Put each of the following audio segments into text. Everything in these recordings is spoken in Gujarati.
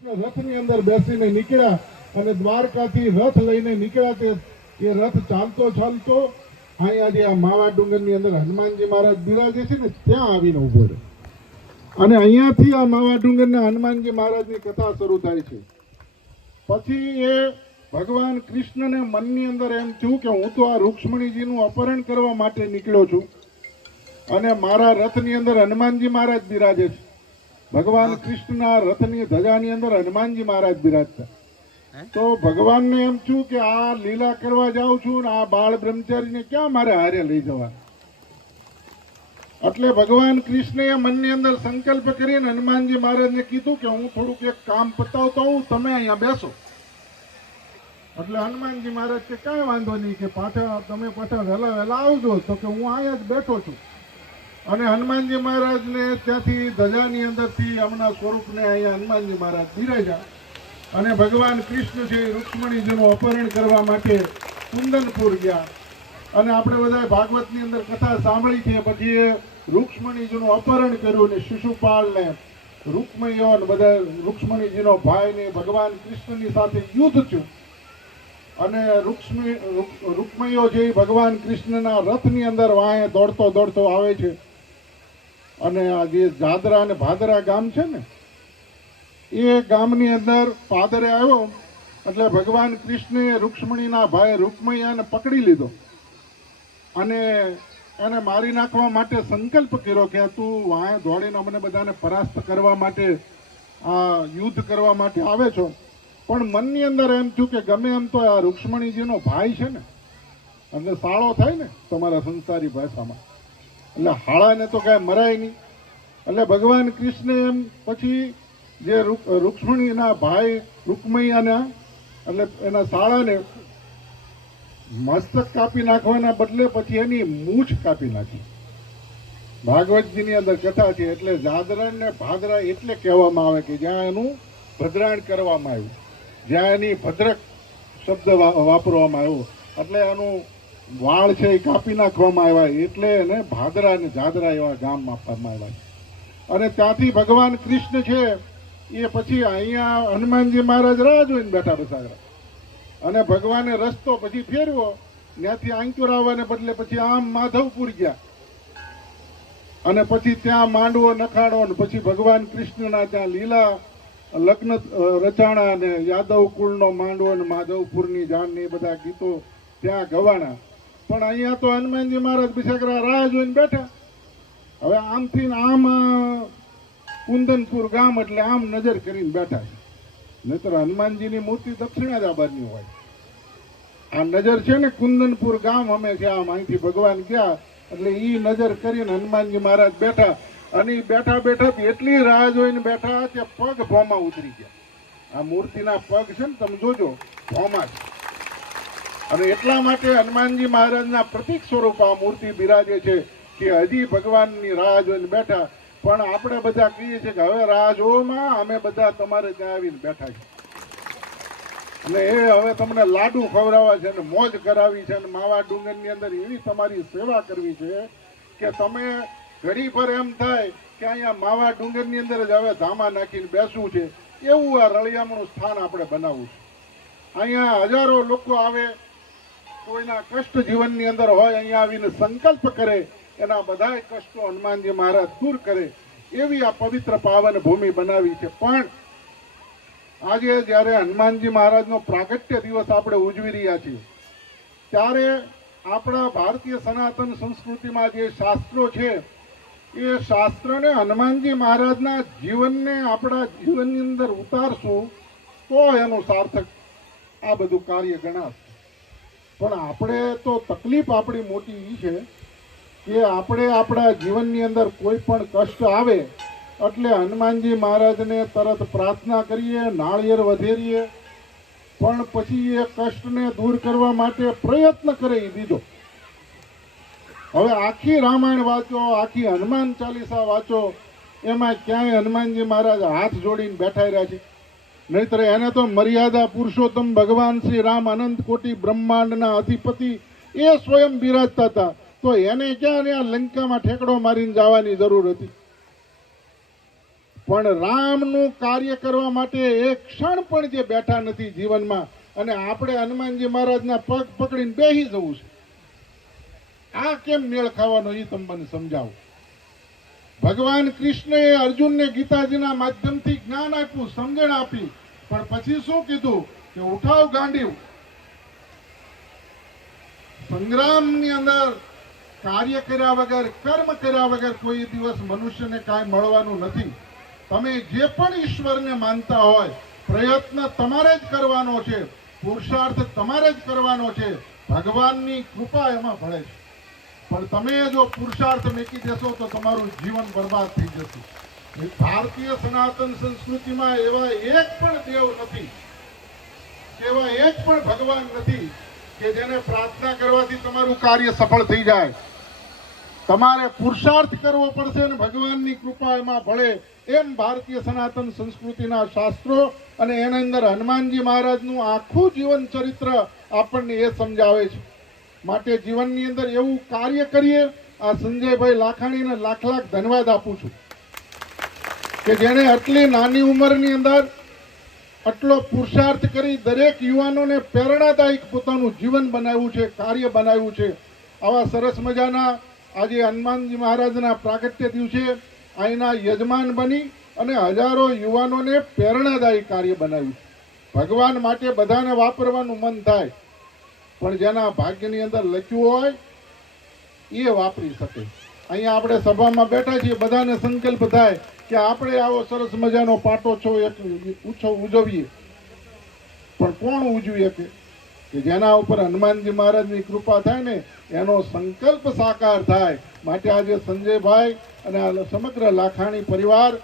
રથની અંદર બેસીને નીકળ્યા અને દ્વારકાથી રથ લઈને નીકળ્યા. તે એ રથ ચાલતો ચાલતો અહીંયા જે આ માવા ડુંગરની અંદર હનુમાનજી મહારાજ બિરાજે છે ને ત્યાં આવીને ઉભો રહે. અને અહીંયાથી આ માવા ડુંગરના હનુમાનજી મહારાજની કથા શરૂ થાય છે. પછી એ ભગવાન કૃષ્ણને મનની અંદર એમ થયું કે હું તો આ રૂક્ષ્મણીજીનું અપહરણ કરવા માટે નીકળ્યો છું અને મારા રથની અંદર હનુમાનજી મહારાજ બિરાજે છે. ભગવાન કૃષ્ણના રથની ધજાની અંદર હનુમાનજી મહારાજ બિરાજતા. તો ભગવાનને એમ થયું કે આ લીલા કરવા જાઉં છું ને આ બાળ બ્રહ્મચારીને ક્યાં મારે હારે લઈ જવા. એટલે ભગવાન કૃષ્ણએ મનની અંદર સંકલ્પ કરીને હનુમાનજી મહારાજને કીધું કે હું થોડુંક એક કામ પતાવતો હું, તમે અહીંયા બેસો. એટલે હનુમાનજી મહારાજ કે કાંઈ વાંધો નહીં, કે તમે પાછા વહેલા વહેલા આવજો. તો કે હું અહીંયા જ બેઠો છું. અને હનુમાનજી મહારાજને ત્યાંથી ધજાની અંદરથી એમના સ્વરૂપને અહીંયા હનુમાનજી મહારાજ બિરાજ્યા. અને ભગવાન કૃષ્ણ છે રૂક્ષ્મણીજીનું અપહરણ કરવા માટે કુંદનપુર ગયા. અને આપણે બધા ભાગવતની અંદર કથા સાંભળી છે. પછી એ રૂક્ષ્મણીજીનું અપહરણ કર્યું ને શિશુપાલ ને રૂક્મયો ને બધા રૂક્ષ્મણીજીનો ભાઈ ને ભગવાન કૃષ્ણની સાથે યુદ્ધ થયું. અને રૂક્મયો જે ભગવાન કૃષ્ણના રથની અંદર વાંહે દોડતો દોડતો આવે છે. અને આ જે જાદરા અને ભાદરા ગામ છે ને એ ગામની અંદર પાદરે આવ્યો. એટલે ભગવાન કૃષ્ણે રૂક્ષ્મણીના ભાઈ રૂક્મૈયાને પકડી લીધો અને એને મારી નાખવા માટે સંકલ્પ કર્યો કે તું વાંહે દોડીને અમને બધાને પરાસ્ત કરવા માટે આ યુદ્ધ કરવા માટે આવે છો. પણ મનની અંદર એમ થયું કે ગમે એમ તો આ રૂક્ષ્મણીજીનો ભાઈ છે ને, એટલે સાળો થાય ને તમારા સંસારી ભાષામાં, એટલે હાળાને તો કાંઈ મરાય નહીં. એટલે ભગવાન કૃષ્ણ એમ પછી જે રૂક્ષ્મણીના ભાઈ રૂક્મૈયાના એટલે એના સાળાને મસ્તક કાપી નાખવાના બદલે પછી એની મૂછ કાપી નાખી. ભાગવતજીની અંદર કથા છે. એટલે જાદરા ને ભાદરા એટલે કહેવામાં આવે કે જ્યાં એનું ભદ્રાણ કરવામાં આવ્યું, જ્યાં એની ભદ્રક શબ્દ વાપરવામાં આવ્યો. એટલે એનું વાળ છે એ કાપી નાખવામાં આવ્યા. એટલે એને ભાદરા અને જાદરા એવા ગામ આપવામાં આવ્યા છે. અને ત્યાંથી ભગવાન કૃષ્ણ છે એ પછી અહીંયા હનુમાનજી મહારાજ રાહ જોઈને બેઠા બેસાડ્યા. અને ભગવાને રસ્તો પછી ફેરવો, ત્યાંથી આંકુર આવવાને બદલે પછી આમ માધવપુર ગયા. અને પછી ત્યાં માંડવો નખાડો ને પછી ભગવાન કૃષ્ણના ત્યાં લીલા લગ્ન રચાણા ને યાદવ કુળનો માંડવો ને માધવપુરની જાન ને એ બધા ગીતો ત્યાં ગવાણા. પણ અહીંયા તો હનુમાનજી મહારાજ બિસાકરા રાહ જોઈને બેઠા. હવે આમથી આમ કુંદનપુર ગામ એટલે આમ નજર કરીને બેઠા છે. નહીતર હનુમાનજીની મૂર્તિ દક્ષિણા દાબાની હોય. આ નજર છે ને કુંદનપુર ગામ અમે છે આમ અહીંથી ભગવાન ગયા એટલે ઈ નજર કરીને હનુમાનજી મહારાજ બેઠા. અને બેઠા બેઠા એટલી રાહ જોઈને બેઠા કે પગ ભોમાં ઉતરી ગયા. આ મૂર્તિના પગ છે ને તમે જોજો ભોમાં છે. અને એટલા માટે હનુમાનજી મહારાજના પ્રતીક સ્વરૂપ આ મૂર્તિ બિરાજે છે કે હજી ભગવાનની રાહ જોઈને બેઠા. પણ આપણે બધા કહીએ છીએ કે હવે રાહ જોવામાં અમે બધા તમારે ત્યાં આવીને બેઠા છીએ. અને એ હવે તમને લાડુ ખવડાવવા છે ને મોજ કરાવી છે. અને માવા ડુંગરની અંદર એવી તમારી સેવા કરવી છે કે તમે ઘડી પર એમ થાય કે અહીંયા માવા ડુંગરની અંદર જ હવે ધામા નાખીને બેસવું છે. એવું આ રળિયામણું સ્થાન આપણે બનાવવું છે. અહીંયા હજારો લોકો આવે, કોઈના કષ્ટ જીવનની અંદર હોય, અહીંયા આવીને સંકલ્પ કરે, એના બધા કષ્ટો હનુમાનજી મહારાજ દૂર કરે એવી આ પવિત્ર પાવન ભૂમિ બનાવી છે. પણ આજે જ્યારે હનુમાનજી મહારાજનો પ્રાગટ્ય દિવસ આપણે ઉજવી રહ્યા છીએ ત્યારે આપણા ભારતીય સનાતન સંસ્કૃતિમાં જે શાસ્ત્રો છે એ શાસ્ત્રને હનુમાનજી મહારાજના જીવનને આપણા જીવનની અંદર ઉતારશું તો એનું સાર્થક આ બધું કાર્ય ગણાશે. પણ આપણે તો તકલીફ આપણી મોટી એ છે કે આપણે આપણા જીવનની અંદર કોઈ પણ કષ્ટ આવે એટલે હનુમાનજી મહારાજને તરત પ્રાર્થના કરીએ, નાળિયેર વધેરીએ, પણ પછી એ કષ્ટને દૂર કરવા માટે પ્રયત્ન કરે એ બીજો. હવે આખી રામાયણ વાંચો, આખી હનુમાન ચાલીસા વાંચો, એમાં ક્યાંય હનુમાનજી મહારાજ હાથ જોડીને બેઠા રહ્યા છે? નહીતર એને તો મર્યાદા પુરુષોત્તમ ભગવાન શ્રી રામ અનંત કોટી બ્રહ્માંડના અધિપતિ એ સ્વયં બિરાજતા હતા. તો એને ક્યાં આ લંકામાં ઠેકડો મારીને જવાની જરૂર હતી? પણ રામનું કાર્ય કરવા માટે એક ક્ષણ પણ જે બેઠા નથી જીવનમાં, અને આપણે હનુમાનજી મહારાજના પગ પકડીને બેસી જવું છે, આ કેમ મેળ ખાવાનો એ તમને સમજાવું. ભગવાન કૃષ્ણએ અર્જુનને ગીતાજીના માધ્યમથી જ્ઞાન આપ્યું, સમજણ આપી, પણ પછી શું કીધું કે ઉઠાવ ગાંડીવ. સંગ્રામની અંદર કાર્ય કર્યા વગર, કર્મ કર્યા વગર કોઈ દિવસ મનુષ્યને કાંઈ મળવાનું નથી. તમે જે પણ ઈશ્વરને માનતા હોય, પ્રયત્ન તમારે જ કરવાનો છે, પુરુષાર્થ તમારે જ કરવાનો છે, ભગવાનની કૃપા એમાં ભળે છે. પણ તમે જો પુરુષાર્થ મેકી દેશો તો તમારું જીવન બરબાદ થઈ જશે. ભારતીય સનાતન સંસ્કૃતિમાં એવા એક પણ દેવ નથી, એવા એક પણ ભગવાન નથી કે જેને પ્રાર્થના કરવાથી તમારું કાર્ય સફળ થઈ જાય. તમારે પુરુષાર્થ કરવો પડશે અને ભગવાનની કૃપા એમાં ભળે, એમ ભારતીય સનાતન સંસ્કૃતિના શાસ્ત્રો અને એના અંદર હનુમાનજી મહારાજનું આખું જીવન ચરિત્ર આપણને એ સમજાવે છે. માટે જીવનની અંદર એવું કાર્ય કરીએ. આ સંજયભાઈ લાખાણીને લાખ લાખ ધન્યવાદ આપું છું કે જેણે આટલી નાની ઉંમરની અંદર આટલો પુરુષાર્થ કરી દરેક યુવાનોને પ્રેરણાદાયક પોતાનું જીવન બનાવ્યું છે, કાર્ય બનાવ્યું છે. આવા સરસ મજાના આજે હનુમાનજી મહારાજના પ્રાગટ્ય દિવસે અહીંના યજમાન બની અને હજારો યુવાનોને પ્રેરણાદાયી કાર્ય બનાવ્યું. ભગવાન માટે બધાને વાપરવાનું મન થાય, પણ જેના ભાગ્યની અંદર લખ્યું હોય એ વાપરી શકે. અહીંયા આપણે સભામાં બેઠા છીએ, બધાને સંકલ્પ થાય કે આપણે આવો સરસ મજાનો પાટોત્સવ ઉજવીએ, પણ કોણ ઉજવી શકે કે જેના ઉપર હનુમાનજી મહારાજની કૃપા થાય ને, એનો સંકલ્પ સાકાર થાય. માટે આજે સંજયભાઈ અને આ સમગ્ર લાખાણી પરિવાર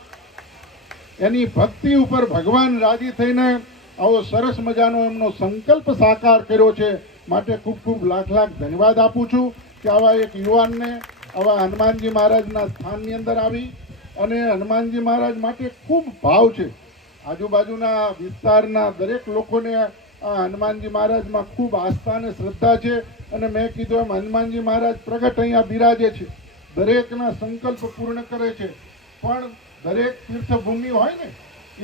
એની ભક્તિ ઉપર ભગવાન રાજી થઈને આવો સરસ મજાનો એમનો સંકલ્પ સાકાર કર્યો છે. માટે ખૂબ ખૂબ લાખ લાખ ધન્યવાદ આપું છું કે આવા એક યુવાનને આવા હનુમાનજી મહારાજના સ્થાનની અંદર આવી અને હનુમાનજી મહારાજ માટે ખૂબ ભાવ છે. આજુબાજુના વિસ્તારના દરેક લોકોને આ હનુમાનજી મહારાજમાં ખૂબ આસ્થા અને શ્રદ્ધા છે. અને મેં કીધું એમ હનુમાનજી મહારાજ પ્રગટ અહીંયા બિરાજે છે, દરેકના સંકલ્પ પૂર્ણ કરે છે. પણ દરેક તીર્થભૂમિ હોય ને,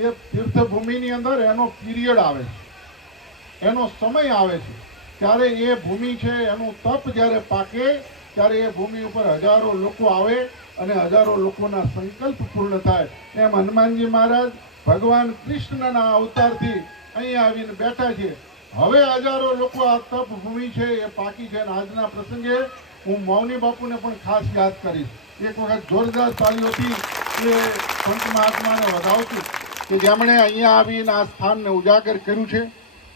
એ તીર્થભૂમિની અંદર એનો પીરિયડ આવે છે, એનો સમય આવે છે. ત્યારે એ ભૂમિ છે એનું તપ જ્યારે પાકે ત્યારે એ ભૂમિ ઉપર હજારો લોકો આવે અને હજારો લોકોના સંકલ્પ પૂર્ણ થાય. એમ હનુમાનજી મહારાજ ભગવાન કૃષ્ણના અવતારથી અહીંયા આવીને બેઠા છે. હવે હજારો લોકો આ તપ ભૂમિ છે એ પાકી છે. અને આજના પ્રસંગે હું મૌની બાપુને પણ ખાસ યાદ કરીશ. એક વખત જોરદાર તાળીઓથી એ સંત મહાત્માને વધાવતું કે જેમણે અહીંયા આવીને આ સ્થાનને ઉજાગર કર્યું છે.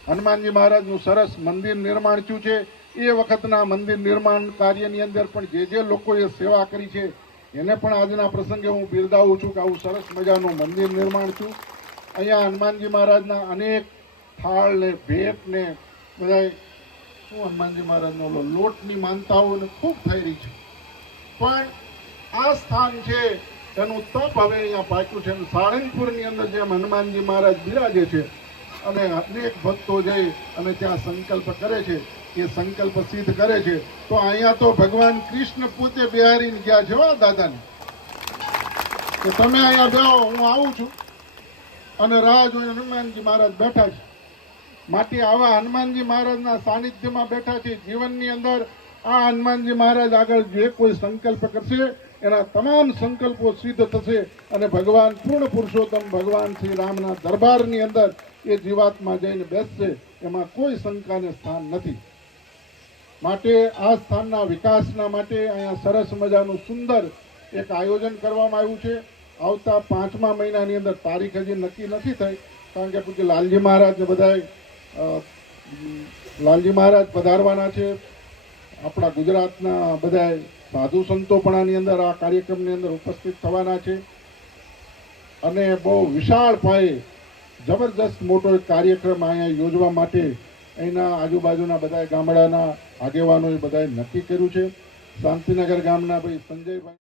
હનુમાનજી મહારાજનું સરસ મંદિર નિર્માણ થયું છે. એ વખતના મંદિર નિર્માણ કાર્યની અંદર પણ જે લોકોએ સેવા કરી છે એને પણ આજના પ્રસંગે હું બિરદાવું છું કે આવું સરસ મજાનું મંદિર નિર્માણ થયું. અહીંયા હનુમાનજી મહારાજના અનેક થાળ ને ભેટ ને બધા શું હનુમાનજી મહારાજનો લોટની માનતાઓ ખૂબ થઈ રહી છે. પણ આ સ્થાન છે એનું તપ હવે અહીંયા પાક્યું છે. સાળંગપુરની અંદર જેમ હનુમાનજી મહારાજ બિરાજે છે અને અનેક ભક્તો જઈ અને ત્યાં સંકલ્પ કરે છે, એ સંકલ્પ સિદ્ધ કરે છે. તો અહીંયા તો ભગવાન કૃષ્ણ પોતે બિહારીને ગયા છે દાદાને કે તમે અહીંયા બેહો, હું આવું છું. અને રાહ જોઈને હનુમાનજી મહારાજ બેઠા છે. માટે આવા હનુમાનજી મહારાજના સાનિધ્યમાં બેઠા છે. જીવનની અંદર આ હનુમાનજી મહારાજ આગળ જે કોઈ સંકલ્પ કરશે એના તમામ સંકલ્પો સિદ્ધ થશે અને ભગવાન પૂર્ણ પુરુષોત્તમ ભગવાન શ્રી રામના દરબારની અંદર એ જીવાત્મા જઈને બેસશે, એમાં કોઈ શંકાને સ્થાન નથી. માટે આ સ્થાનના વિકાસના માટે અહીંયા સરસ મજાનું સુંદર એક આયોજન કરવામાં આવ્યું છે. આવતા 5મા મહિનાની અંદર તારીખ હજી નક્કી નથી થઈ, કારણ કે પૂજ્ય લાલજી મહારાજ બધાય લાલજી મહારાજ પધારવાના છે. આપણા ગુજરાતના બધા સાધુ સંતો પણ આની અંદર આ કાર્યક્રમની અંદર ઉપસ્થિત થવાના છે. અને બહુ વિશાળ પાયે જબરદસ્ત મોટો એક કાર્યક્રમ અહીંયા યોજવા માટે અહીંના આજુબાજુના બધા ગામડાના આગેવાનોએ બધાએ નક્કી કર્યું છે. શાંતિનગર ગામના ભાઈ સંજયભાઈ